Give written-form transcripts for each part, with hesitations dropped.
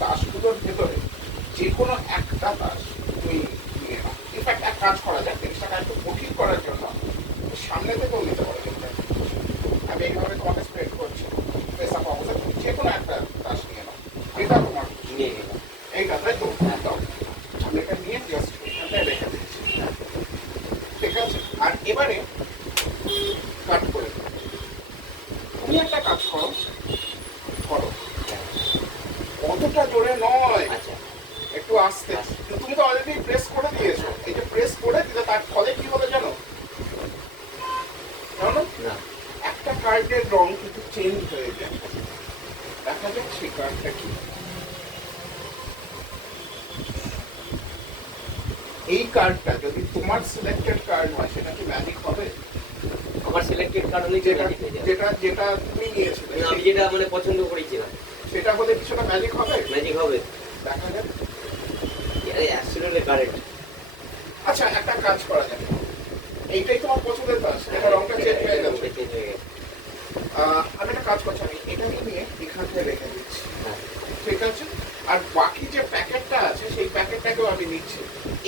তাসগুলোর ভেতরে যে কোনো একটা তাস তুমি নিয়ে নাও। ইনফ্যাক্ট এক কাজ করা যায়, জিনিসটাকে একটু কঠিন করার জন্য সামনে থেকেও নিতে পারো। আমি এইভাবে তোমাকে স্প্রেড করছি, ফেস আপ অবস্থায় তুমি যে কোনো একটা তাস নিয়ে নাও। এটা তোমার নিয়ে নিলাম। এইটা, তাই তো? দাও। আমি এটা নিয়ে জাস্ট এখানটায় রেখে দিচ্ছি, ঠিক আছে? আর এবারে কাট করে দাও। তুমি একটা কাজ করো, করো অতটা জোরে নয়, আচ্ছা, একটু আস্তে। তুমি তো অলরেডি প্রেস করে দিয়েছো, এই যে প্রেস করে দিলে তার ফলে কি হবে জানো? জানো না একটা কার্ডের রং কিন্তু চেঞ্জ হয়ে যায়। দেখা যাক সেই কার্ডটা কি। এই কার্ডটা যদি তোমার সিলেক্টেড কার্ড হয় সেটা কি ম্যাজিক হবে? আমার সিলেক্টেড কারণে যেটা যেটা যেটা তুমি নিয়েছিলে আমি যেটা মানে পছন্দ করেছিলাম সেটা হলে কি সেটা ম্যাজিক হবে? ম্যাজিক হবে। দেখা যাক। Absolutely correct. আচ্ছা, একটা কাজ করা যাবে, এইটাই তোমার পছন্দের কাজ, এটা রংটা চেঞ্জ হয়ে যাচ্ছে। আমি একটা কাজ করছি, আমি এটাকে নিয়ে এখানে রেখে দিচ্ছি, ঠিক আছে? আর বাকি যে প্যাকেটটা আছে সেই প্যাকেটটাকেও আমি নিচ্ছি।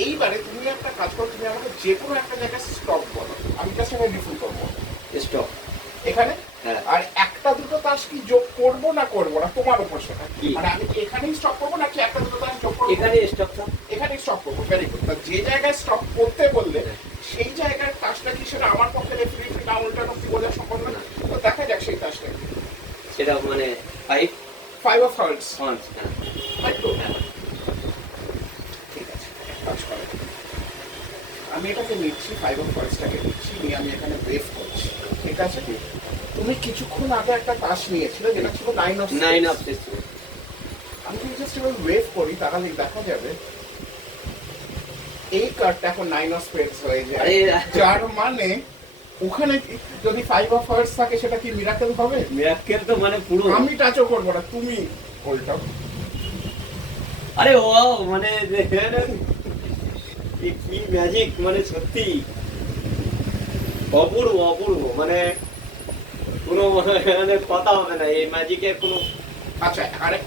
এইবারে তুমি একটা কাজ করো, তুমি আমাকে যে কোনো একটা জায়গায় স্টপ বলো, আমি জাস্ট এখানে রিফিল করবো স্টপ এখানে। হ্যাঁ। আর একটা দুটো তাস কি যোগ করবো না করবো না তোমার উপর সেটা। কি? মানে আমি কি এখানেই স্টপ করবো নাকি একটা দুটো তাস যোগ করবো? এখানে স্টপ থাক। এখানেই স্টপ করবো, ভেরি গুড। যে জায়গায় স্টপ করতে বললে সেই জায়গার তাসটা কি সেটা আমার পক্ষে রেফারেন্স না উল্টানো কি বোঝা সম্ভব না। তো দেখা যাক সেই তাসটা কি। সেটা মানে ফাইভ ফাইভ অফ হার্টস, পাঁচ। হ্যাঁ তাই তো? হ্যাঁ। ঠিক আছে, কাজ করে আমি এটাকে নিচ্ছি, ফাইভ অফ হার্টসটাকে নিচ্ছি, নিয়ে আমি এখানে ওয়েভ করছি, ঠিক আছে? তুমি কিছুক্ষণ আগে একটা তাস নিয়েছিলে যেটা ছিল নাইন অফ নাইন অফ আমি যদি জাস্ট এবার ওয়েভ করি তাহলে দেখা যাবে এই কার্ডটা এখন নাইন অফ স্পেডস হয়ে যায়। আরে যার মানে ওখানে যদি ফাইভ অফ হার্টস থাকে সেটা কি মিরাকেল হবে? মিরাকেল তো মানে পুরো। আমি টাচও করবো না, তুমি উল্টাও। আরে ও মানে কি ম্যাজিক, মানে সত্যি অপূর্ব অপূর্ব, মানে কোনো মানে কথা হবে না এই ম্যাজিকের কোনো। আচ্ছা, আরেকটা